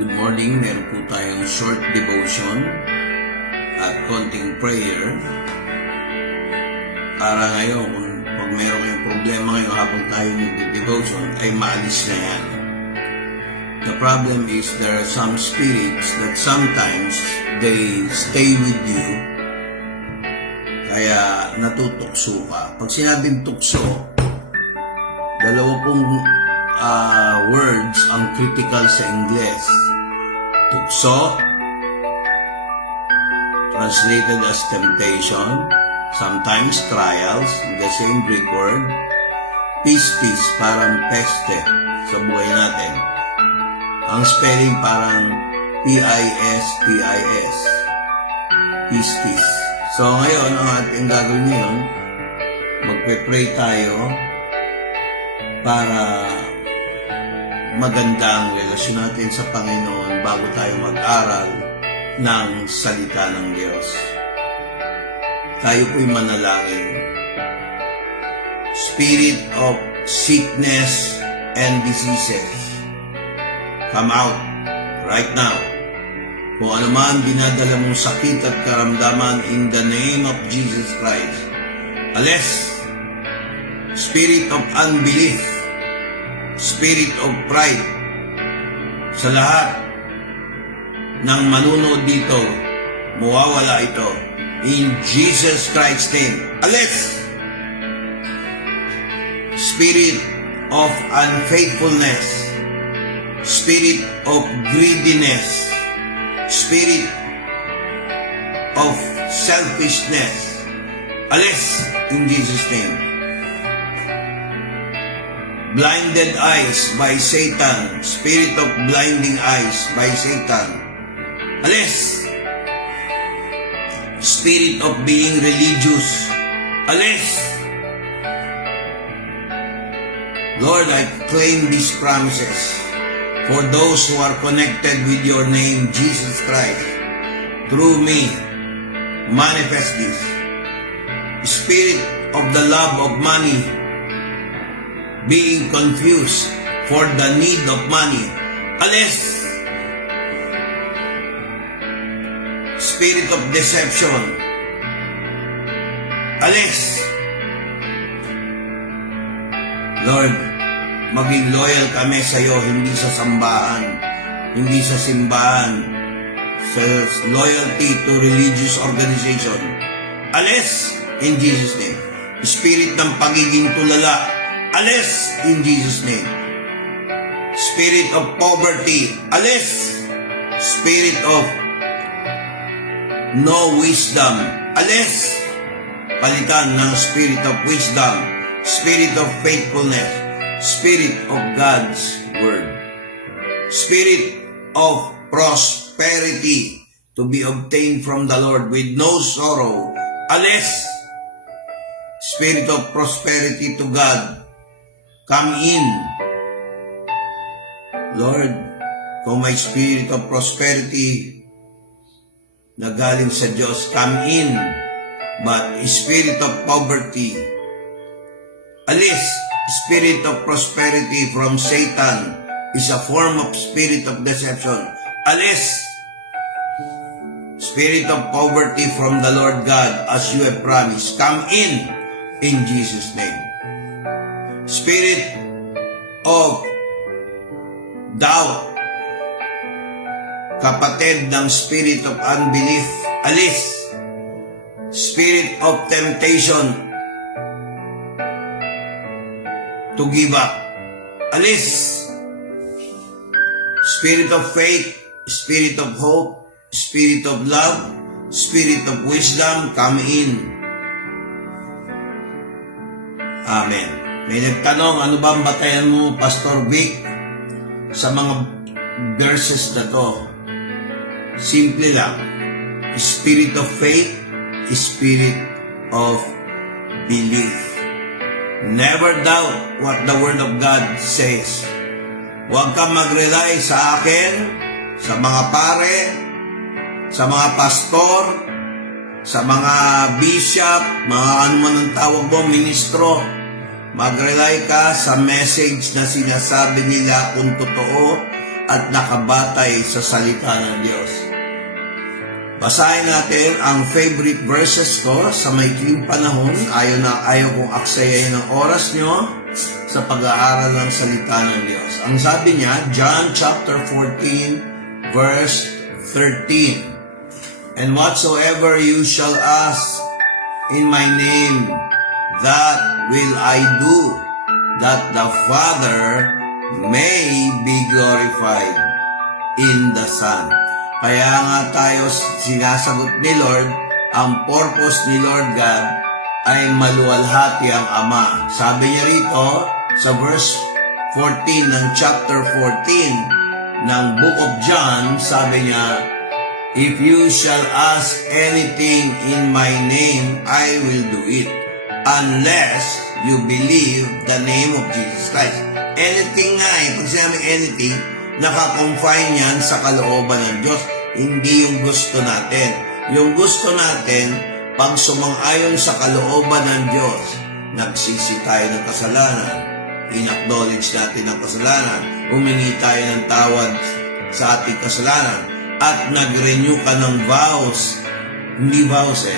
Good morning, meron po tayong short devotion at konting prayer para ngayon, pag meron kayong problema ngayon habang tayo nag-devotion, ay maalis na yan. The problem is there are some spirits that sometimes they stay with you, kaya natutukso ka. Pag sinabing tukso, dalawa pong words ang critical sa Ingles. Tukso, translated as temptation, sometimes trials, the same Greek word. Pistis, parang peste sa buhay natin. Ang spelling parang P-I-S-P-I-S. Pistis. So ngayon, ang ating gagawin ngayon, magpe-pray tayo para maganda ang relasyon natin sa Panginoon bago tayo mag-aral ng salita ng Diyos. Tayo po'y manalangin. Spirit of sickness and diseases, come out right now. Kung ano man dinadala mong sakit at karamdaman, in the name of Jesus Christ, alis. Spirit of unbelief, spirit of pride, sa lahat ng manunood dito, mawawala ito. In Jesus Christ's name, alis! Spirit of unfaithfulness, spirit of greediness, spirit of selfishness, alis in Jesus' name. Blinded eyes by Satan, spirit of blinding eyes by Satan, alis. Spirit of being religious, alis. Lord, I claim these promises for those who are connected with your name, Jesus Christ. Through me, manifest this. Spirit of the love of money, being confused for the need of money, alis. Spirit of deception, alis. Lord, maging loyal kami sa iyo, hindi sa sambahan, hindi sa simbahan, sa loyalty to religious organization, alis in Jesus' name. Spirit ng pagiging tulala, alis in Jesus' name. Spirit of poverty, alis. Spirit of no wisdom, alis. Palitan ng spirit of wisdom, spirit of faithfulness, spirit of God's word, spirit of prosperity to be obtained from the Lord with no sorrow, alis. Spirit of prosperity to God, come in. Lord, kung may spirit of prosperity na galing sa Diyos, come in. But spirit of poverty, alis. Spirit of prosperity from Satan is a form of spirit of deception, alis. Spirit of poverty from the Lord God, as you have promised, come in Jesus' name. Spirit of doubt, kapatid ng spirit of unbelief, alis. Spirit of temptation to give up, alis. Spirit of faith, spirit of hope, spirit of love, spirit of wisdom, come in. Amen. May nagtanong, ano ba ang batayan mo, Pastor Vic, sa mga verses na to? Simple lang. Spirit of faith, spirit of belief. Never doubt what the Word of God says. Huwag kang mag-rely sa akin, sa mga pare, sa mga pastor, sa mga bishop, mga ano man ang tawag mo, ministro. Mag-rely ka sa message na sinasabi nila kung totoo at nakabatay sa salita ng Diyos. Basahin natin ang favorite verses ko sa maikling panahon. Ayaw kong aksayahin ang oras nyo sa pag-aaral ng salita ng Diyos. Ang sabi niya, John chapter 14, verse 13. And whatsoever you shall ask in my name, that will I do, that the Father may be glorified in the Son. Kaya nga tayo sinasagot ni Lord, ang purpose ni Lord God ay maluwalhati ang Ama. Sabi niya rito sa verse 14 ng chapter 14 ng Book of John, sabi niya, if you shall ask anything in my name, I will do it, unless you believe the name of Jesus Christ. Anything nga pag sinabing anything, nakakonfine yan sa kalooban ng Diyos, hindi yung gusto natin. Yung gusto natin, pag sumang-ayon sa kalooban ng Diyos, nagsisi tayo ng kasalanan, in-acknowledge natin ang kasalanan, humingi tayo ng tawad sa ating kasalanan, at nag-renew ka ng vows, hindi vows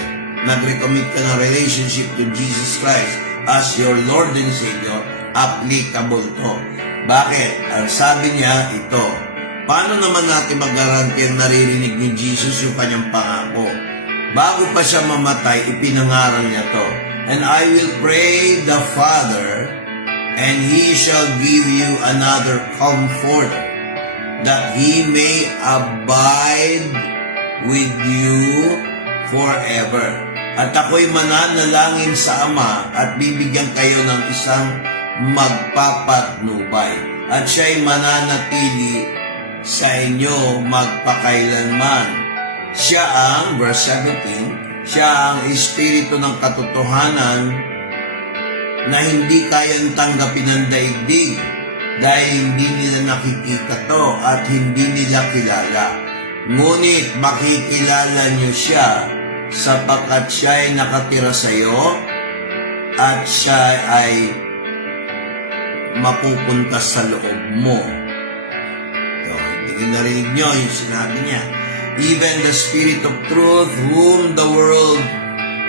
nag-recommit ka ng relationship to Jesus Christ as your Lord and Savior, applicable to. Bakit? Ang sabi niya ito, paano naman natin mag-garanti ang naririnig ni Jesus yung kanyang pangako? Bago pa siya mamatay, ipinangaral niya to. And I will pray the Father, and He shall give you another Comforter, that He may abide with you forever. At ako'y mananalangin sa Ama at bibigyan kayo ng isang magpapatnubay. At siya'y mananatili sa inyo magpakailanman. Siya ang, verse 17, siya ang Espiritu ng katotohanan na hindi kayang tanggapin ng daigdig dahil hindi nila nakikita to at hindi nila kilala. Ngunit makikilala niyo siya sapagkat siya ay nakatira sa iyo at siya ay mapupunta sa loob mo. Hindi narinig niyo yung sinabi niya. Even the Spirit of truth whom the world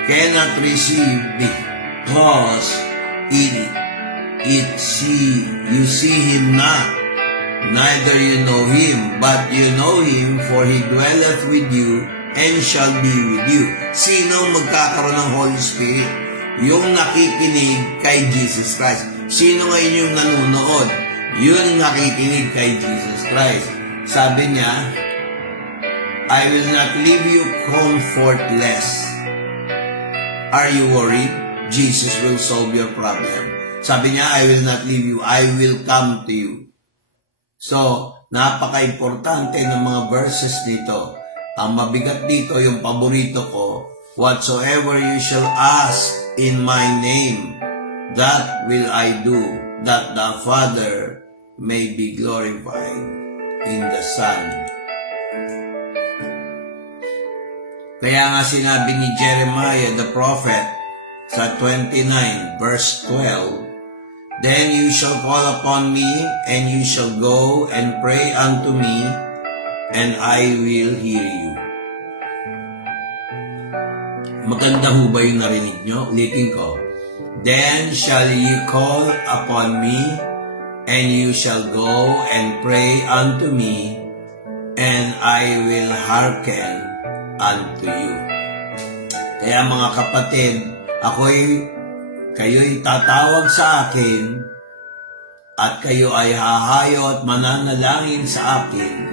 cannot receive because you see Him not, neither you know Him, but you know Him, for He dwelleth with you and shall be with you. Sino magkakaroon ng Holy Spirit? Yung nakikinig kay Jesus Christ. Sino ngayon yung nanonood? Yun nakikinig kay Jesus Christ. Sabi niya, I will not leave you comfortless. Are you worried? Jesus will solve your problem. Sabi niya, I will not leave you. I will come to you. So, napaka-importante ng mga verses dito. Ang mabigat dito, yung paborito ko, whatsoever you shall ask in my name, that will I do, that the Father may be glorified in the Son. Kaya nga sinabi ni Jeremiah the prophet sa 29 verse 12, then you shall call upon me, and you shall go and pray unto me, and I will hear you. Maganda ho ba yung narinig nyo? Ulitin ko. Then shall ye call upon me, and you shall go and pray unto me, and I will hearken unto you. Kaya mga kapatid, kayo'y tatawag sa akin, at kayo ay hahayo at mananalangin sa akin,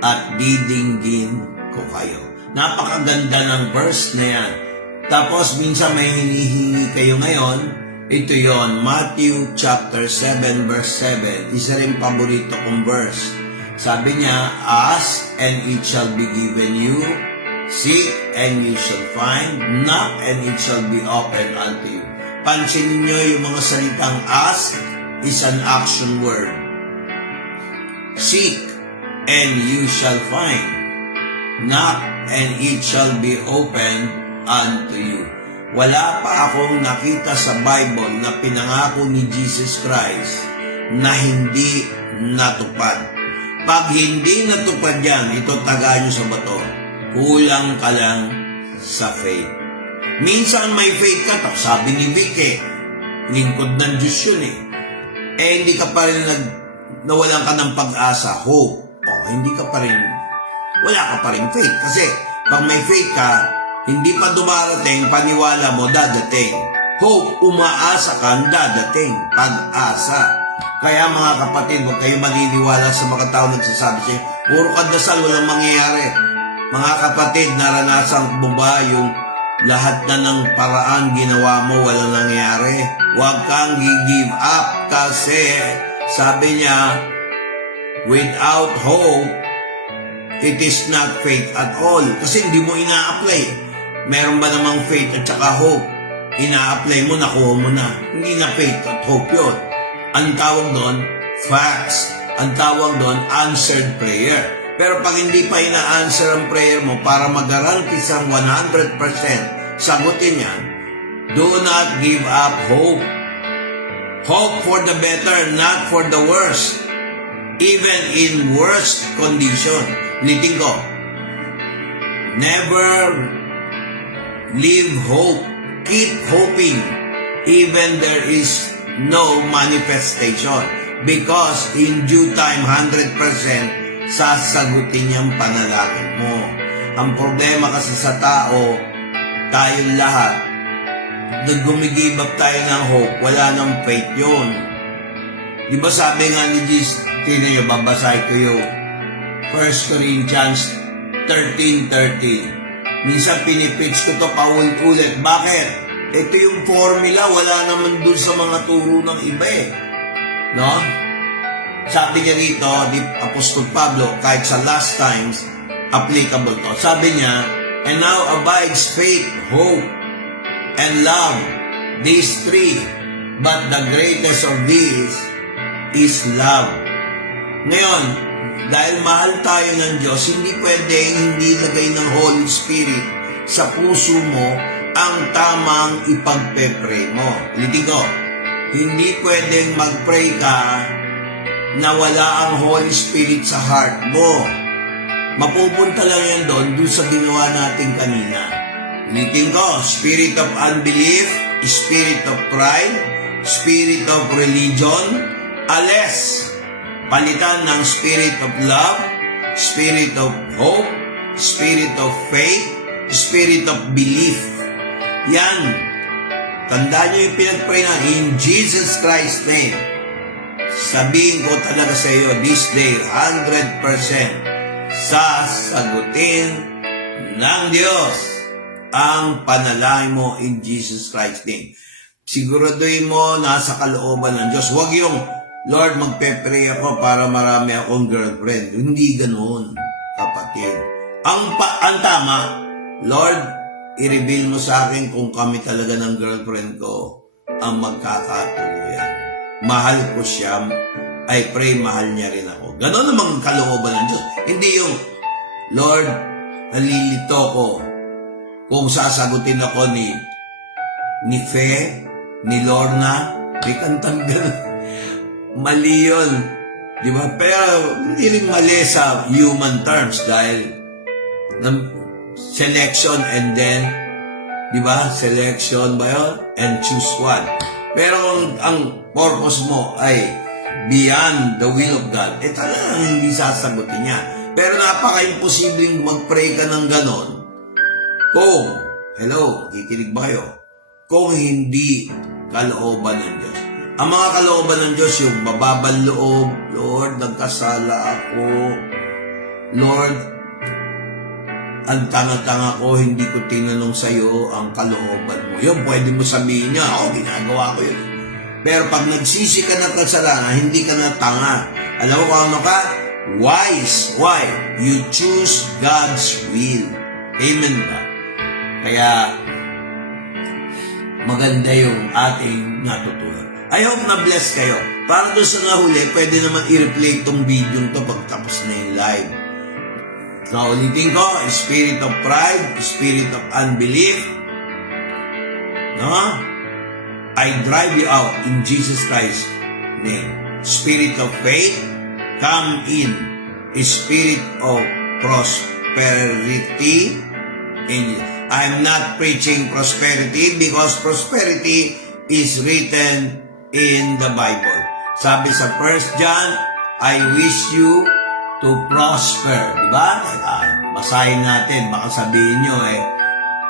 at didinggin ko kayo. Napakaganda ng verse na yan. Tapos minsan may hinihingi kayo ngayon, ito yon, Matthew chapter 7 verse 7. Isa rin paborito kong verse. Sabi niya, ask and it shall be given you, seek and you shall find, knock and it shall be opened unto you. Pansinin niyo yung mga salitang ask is an action word. Seek and you shall find. Knock and it shall be opened unto you. Wala pa akong nakita sa Bible na pinangako ni Jesus Christ na hindi natupad. Pag hindi natupad yan, ito taga nyo sa bato. Kulang ka lang sa faith. Minsan may faith ka, sabi ni Vic lingkod ng Diyos yun hindi ka pa rin nawalan ka ng pag-asa, hope. Hindi ka pa rin, wala ka pa rin faith. Kasi pag may faith ka, hindi pa dumarating, paniwala mo, dadating. Hope, umaasa ka, dadating. Pag-asa. Kaya mga kapatid, huwag kayo maniniwala sa mga tao nagsasabi sa'yo, puro kadasal, walang mangyayari. Mga kapatid, naranasan mo ba yung lahat na ng paraan ginawa mo, walang nangyari? Huwag kang give up kasi sabi niya, without hope, it is not faith at all. Kasi hindi mo ina-apply. Meron ba namang faith at saka hope? Ina-apply mo, nakuha mo na. Hindi na faith at hope yun. Ang tawag doon, facts. Ang tawag doon, answered prayer. Pero pag hindi pa ina-answer ang prayer mo para mag-guarantee sa 100% sagutin yan, do not give up hope. Hope for the better, not for the worst. Even in worst condition. Ulitin ko, never leave hope. Keep hoping even there is no manifestation, because in due time 100% sasagutin niyang panalangin mo. Ang problema kasi sa tao, tayong lahat, nag-give up tayo ng hope, wala nang faith yun. Di ba sabi nga ni Jesus, tingnan nyo, babasahin ko yung 1 Corinthians 13:13. Minsan pinipitch ko to paulit-ulit. Bakit? Ito yung formula, wala naman dun sa mga turo ng iba No? Sabi niya dito, di Apostol Pablo, kahit sa last times, applicable to. Sabi niya, and now abides faith, hope, and love, these three, but the greatest of these is love. Ngayon, dahil mahal tayo ng Diyos, hindi pwedeng hindi lagay ng Holy Spirit sa puso mo ang tamang ipagpe-pray mo. Ulitin ko, hindi pwedeng mag-pray ka na wala ang Holy Spirit sa heart mo. Mapupunta lang yan doon sa ginawa natin kanina. Ulitin ko, spirit of unbelief, spirit of pride, spirit of religion, ales, palitan ng spirit of love, spirit of hope, spirit of faith, spirit of belief. Yan. Tandaan nyo yung pinag-pray na, in Jesus Christ's name. Sabihin ko talaga sa iyo, this day, 100% sasagutin ng Diyos ang panalangin mo in Jesus Christ's name. Siguraduhin mo, nasa kalooban ng Diyos. Huwag yung, Lord, magpe-pray ako para marami akong girlfriend. Hindi ganoon, kapatid. Ang tama, Lord, i-reveal mo sa akin kung kami talaga ng girlfriend ko ang magkakatuluyan. Mahal ko siya, I pray mahal niya rin ako. Ganon namang kalooban ng Diyos. Hindi yung, Lord, nalilito ko kung sasagutin ako ni Fe, ni Lorna, may kantang gano'n. Mali yun. Di ba? Pero hindi rin mali sa human terms dahil selection and then, di ba? Selection ba yun? And choose one. Pero ang purpose mo ay beyond the will of God, talagang hindi sasagutin niya. Pero napaka-imposibleng mag-pray ka ng ganon kung, hello, kikinig ba kayo? Kung hindi kalooban ng Diyos. Ang mga kalooban ng Diyos, yung mababang loob, Lord, nagkasala ako. Lord, ang tanga-tanga ko, hindi ko tinanong sa'yo ang kalooban mo. Yun, pwede mo sabihin niya, ginagawa ko yun. Pero pag nagsisi ka ng kasalanan, hindi ka na tanga. Alam mo kung ano ka? Wise. Why? You choose God's will. Amen ba? Kaya, maganda yung ating natutunan. I hope na-bless kayo. Para doon sa nahuli, pwede naman i-replay itong video ito pagtapos na yung live. Naulitin ko, spirit of pride, spirit of unbelief. No? I drive you out in Jesus Christ's name. Spirit of faith, come in. spirit of prosperity in you. I'm not preaching prosperity because prosperity is written in the Bible. Sabi sa 1 John, I wish you to prosper. Diba? Basahin natin, baka sabihin nyo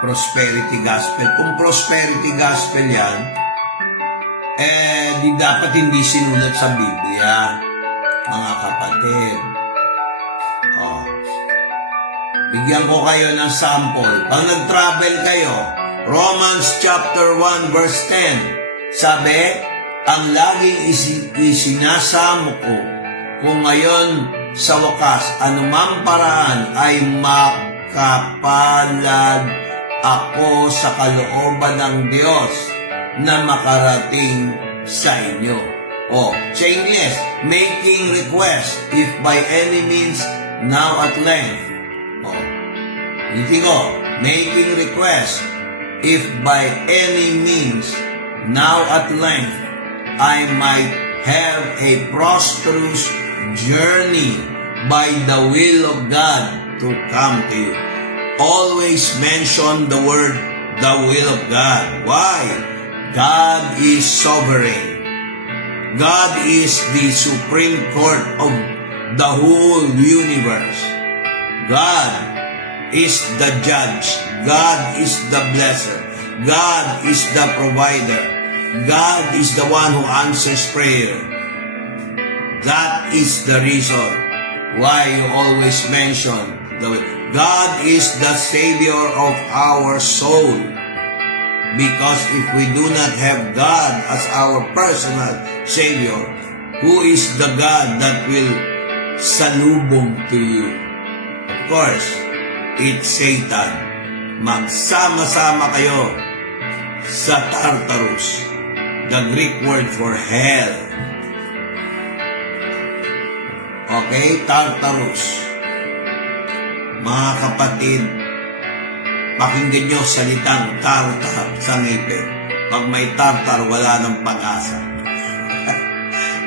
prosperity gospel. Kung prosperity gospel yan, di dapat hindi sinulat sa Biblia, mga kapatid. Bigyan ko kayo ng sample. Pag nag-travel kayo, Romans chapter 1 verse 10, sabi, ang laging isinasamo ko, kung ngayon sa wakas, anumang paraan ay makapalad ako sa kalooban ng Diyos na makarating sa inyo. Sa English, making request, if by any means, now at length. Hindi ko, making request, if by any means, now at length, I might have a prosperous journey by the will of God to come to you. Always mention the word, the will of God. Why? God is sovereign. God is the supreme court of the whole universe. God is the judge. God is the blesser. God is the provider. God is the one who answers prayer. That is the reason why you always mention God is the Savior of our soul. Because if we do not have God as our personal Savior, who is the God that will salubong to you? Of course, it's Satan. Magsama-sama kayo sa Tartarus, the Greek word for hell. Okay, Tartarus. Mga kapatid, pakinggan nyo salitang tartar sa ngipin. Pag may tartar, wala ng pag-asa.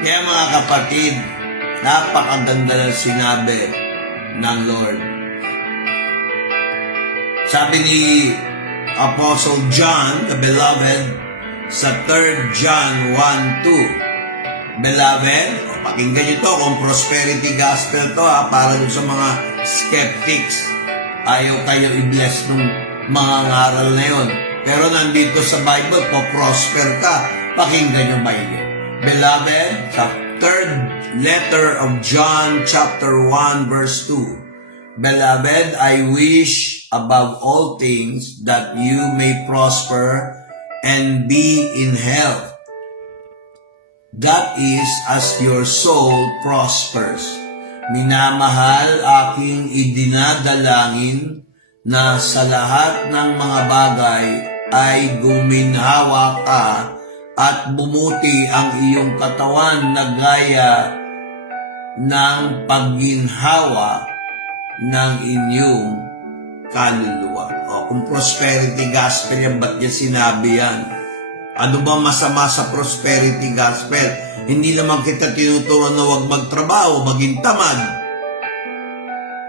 Kaya mga kapatid, napakaganda ng sinabi ng Lord. Sabi ni Apostle John, the beloved, sa 3 John 1:2, Beloved, pakinggan nyo to kung prosperity gospel to para dun sa mga skeptics. Ayaw kayo i-bless nung mga ngaral na yun. Pero nandito sa Bible, po-prosper ka. Pakinggan nyo ba yun? Beloved, sa 3rd letter of John chapter 1 verse 2, Beloved, I wish above all things that you may prosper and be in health. That is, as your soul prospers. Minamahal, aking idinadalangin na sa lahat ng mga bagay ay guminhawa ka at bumuti ang iyong katawan na gaya ng pagginhawa ng inyong kaluluwa. Kung prosperity gospel yan, ba't niya sinabi yan? Ano ba masama sa prosperity gospel? Hindi naman kita tinuturuan na huwag magtrabaho, maging tamad.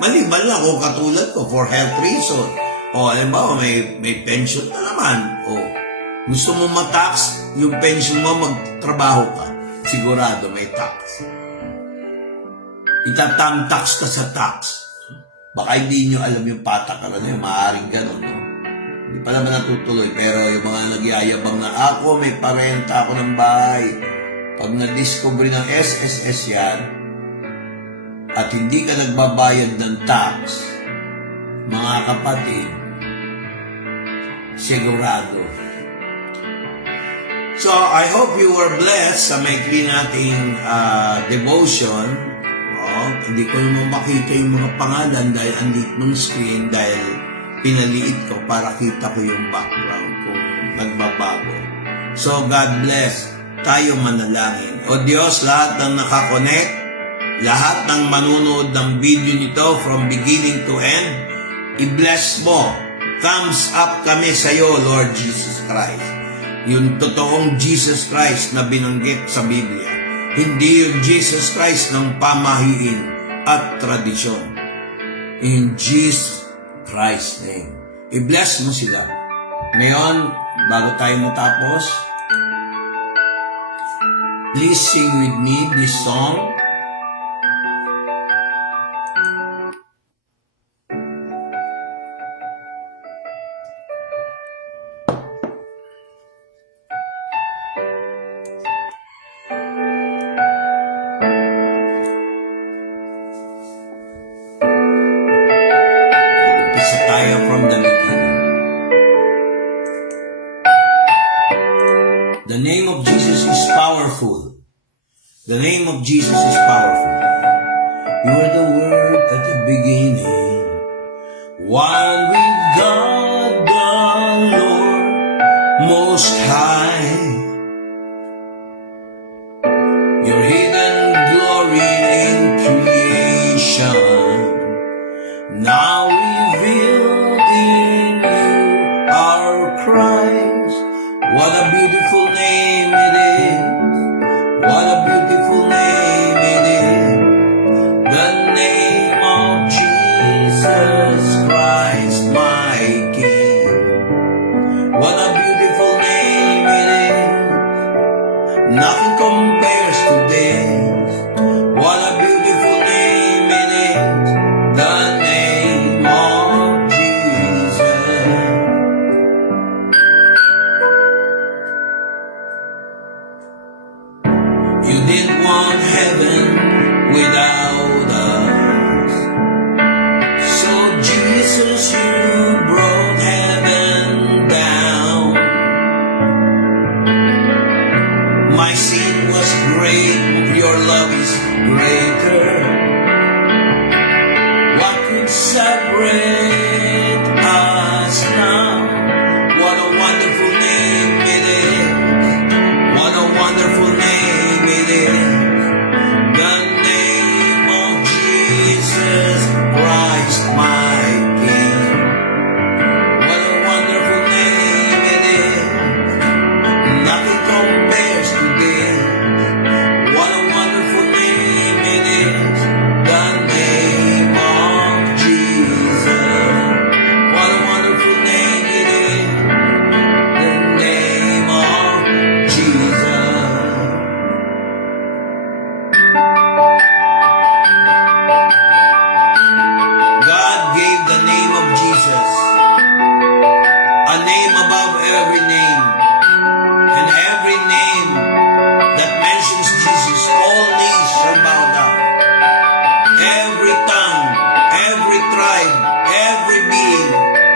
Maliban lang kung katulad ko for health reason. Halimbawa, may pension na naman. Gusto mo ma-tax, yung pension mo, magtrabaho ka. Sigurado may tax. Itatang-tax ka sa tax. Baka hindi nyo alam yung patakaran nyo, maaaring ganun, no? Hindi pa naman natutuloy, pero yung mga nagyayabang na ako, may parenta ako ng bahay. Pag na-discover ng SSS yan, at hindi ka nagbabayad ng tax, mga kapatid, sigurado. So, I hope you were blessed sa maikli nating devotion. Hindi ko naman makita yung mga pangalan dahil andit ng screen dahil pinaliit ko para kita ko yung background kung nagbabago. So, God bless. Tayo manalangin. O Diyos, lahat ng nakakonect, lahat ng manunood ng video nito from beginning to end, i-bless mo. Thumbs up kami sa iyo, Lord Jesus Christ. Yung totoong Jesus Christ na binanggit sa Biblia. Hindi yung Jesus Christ ng pamahiin at tradisyon. In Jesus Christ's name. I-bless mo sila. Ngayon, bago tayo matapos, please sing with me this song. Umpisa tayo from the beginning. The name of Jesus is powerful. The name of Jesus is powerful. You are the Word at the beginning. One with God the Lord Most High. Your hidden glory in creation, now revealed in you, our Christ. What a beautiful name it is. What a beautiful name it is. The name of Jesus Christ, my King. What a beautiful name it is. Nothing compares to this. What a beautiful name it is. The name of Jesus. You didn't want heaven without us. So Jesus, you brought heaven down. My sin was great, your love is greater. What could separate us now? What a wonderful name it is. What a wonderful name it is. The name of Jesus Christ, my King. What a wonderful name it is. Nothing compares to this. What a wonderful name it is. The name of Jesus. What a wonderful name it is. The name of Jesus. God gave the name of Jesus a name above every name, and every name that mentions Jesus, all knees shall bow down. Every tongue, every tribe, every being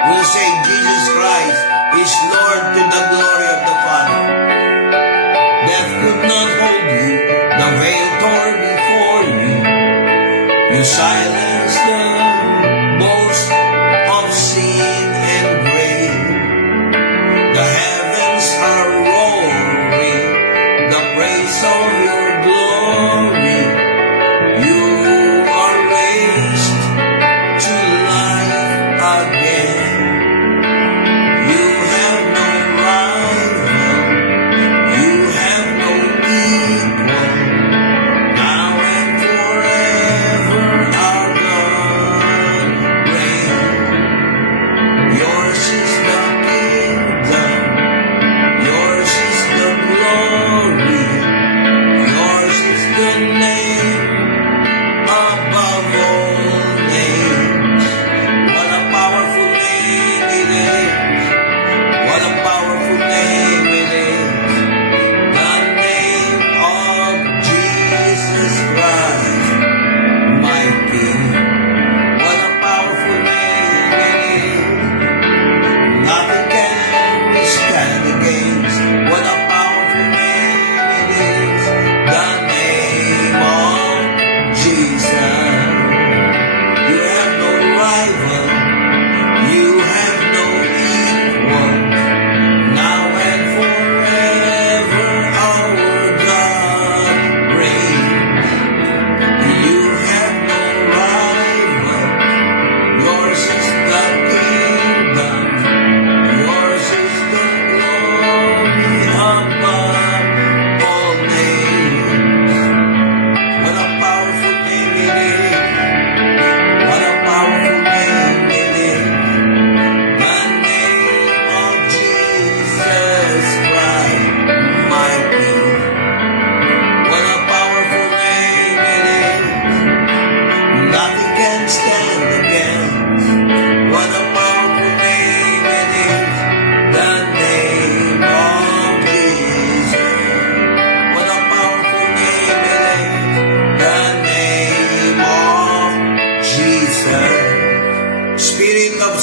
will say Jesus Christ is Lord to the glory of the Father. Death could not hold you, the veil tore before you. You silenced the boast of sin and grave. The heavens are roaring the praise of your glory. You are raised to life again. You have no rival. You have no equal. Now and forever our God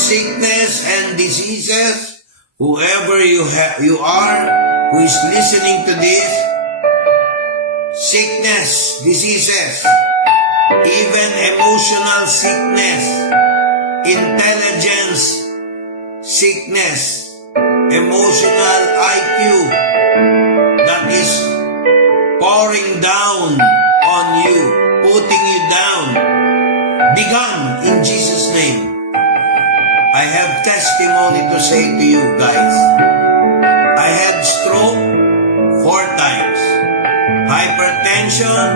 sickness and diseases, whoever you are who is listening to this, sickness, diseases, even emotional sickness, intelligence, sickness, emotional IQ that is pouring down on you, putting you down, be gone in Jesus' name. I have testimony to say to you guys. I had stroke 4 times, hypertension,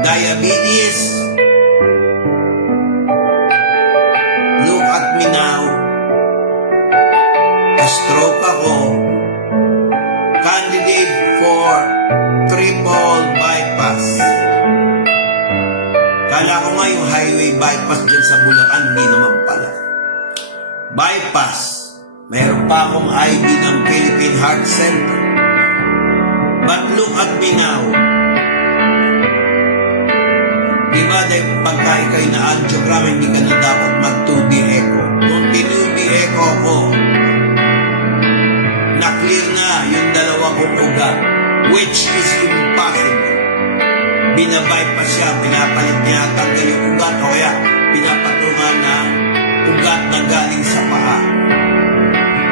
diabetes. Look at me now. Na-stroke ako, candidate for triple bypass. Kala ko nga yung highway bypass dyan sa Bulacan, hindi naman pala. Bypass. Meron pa akong ID ng Philippine Heart Center. But look at me now. Diba dahil pagka ikaw'y na-angiogram, hindi ka na dapat mag-2D echo. Nung tin-2D echo ko, na-clear na yung 2 kong ugat, which is impossible. Binabypass siya, pinapalit niya, tanggal yung ugat, o kaya pinapatungan na ugat na galing sa paa.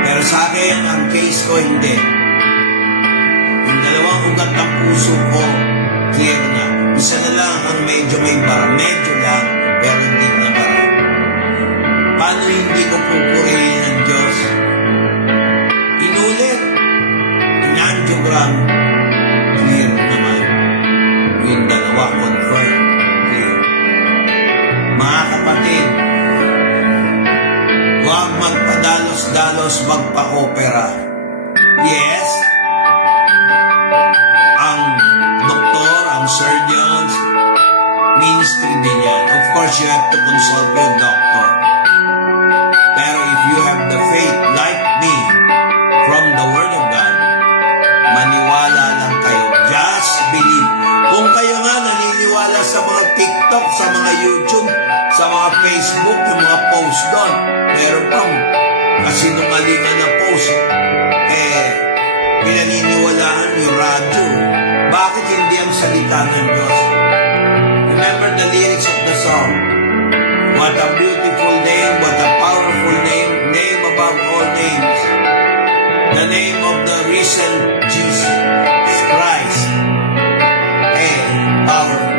Pero sa akin, ang case ko hindi. Yung 2 ugat ng puso ko, clear na. Isa na lang ang medyo may bara. Medyo lang, pero hindi na bara. Paano hindi ko pupurihin ng Diyos? Inulit. In-angiogram, clear naman. Yung 2, confirm, clear. Mga kapatid, huwag magpadalos-dalos magpa-opera. Yes, ang doktor, ang surgeons, ministry din yan. Of course, you have to consult your doctor. Pero if you have the faith like me, from the Word of God, maniwala lang kayo. Just believe. Kung kayo nga naniniwala sa mga TikTok, sa mga YouTube, sa mga Facebook, yung mga post doon, meron pang kasinungalingan na post, pinaniniwalaan yung radyo. Bakit hindi ang salita ng Diyos? Remember the lyrics of the song. What a beautiful name, what a powerful name, name above all names. The name of the risen Jesus Christ. Powerful.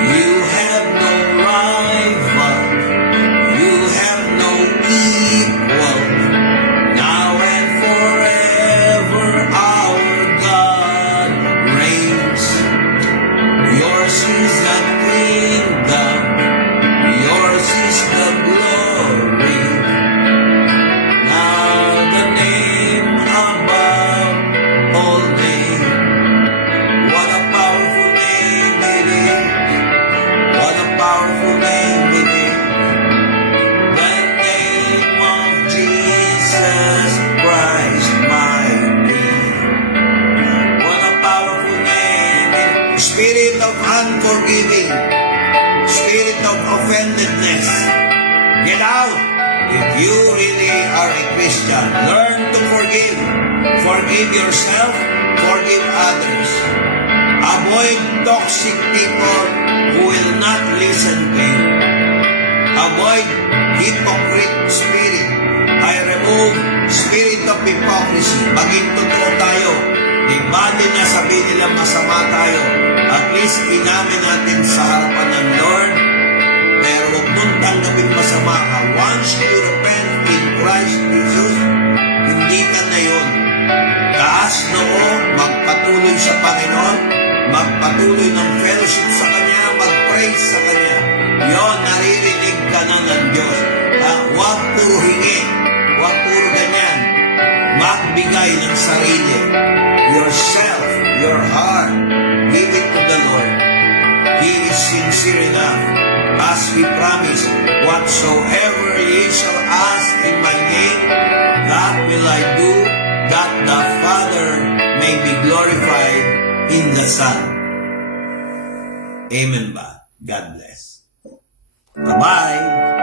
You have no rival. You have no equal. Now and forever our God reigns. Yours is the kingdom. Yours is the glory. Now the name above all names. What a powerful name it is. What a powerful name it is. The name of Jesus Christ, my King. What a powerful name it is. Spirit of unforgiving, spirit of offendedness, get out. If you really are a Christian, learn to forgive. Forgive yourself, forgive others. Avoid toxic people who will not listen to you. Avoid hypocrite spirit. I remove spirit of hypocrisy. Maging totoo tayo. Di bali na sabihin nila masama tayo. At least inamin natin sa harapan ng Lord. Pero huwag mong tanggapin masama ka. Once you repent in Christ Jesus, hindi ka na yun. Taas noo, magpatuloy sa Panginoon, magpatuloy ng fellowship sa Kanya, mag-praise sa Kanya. Yon, naririnig ka na ng Diyos. Huwag puro hingi, huwag puro ganyan. Magbigay ng sarili. Yourself, your heart, give it to the Lord. He is sincere enough. As He promised, whatsoever ye shall ask in my name, that will I do, that the Father may be glorified in the Son. Amen ba? God bless. Bye-bye.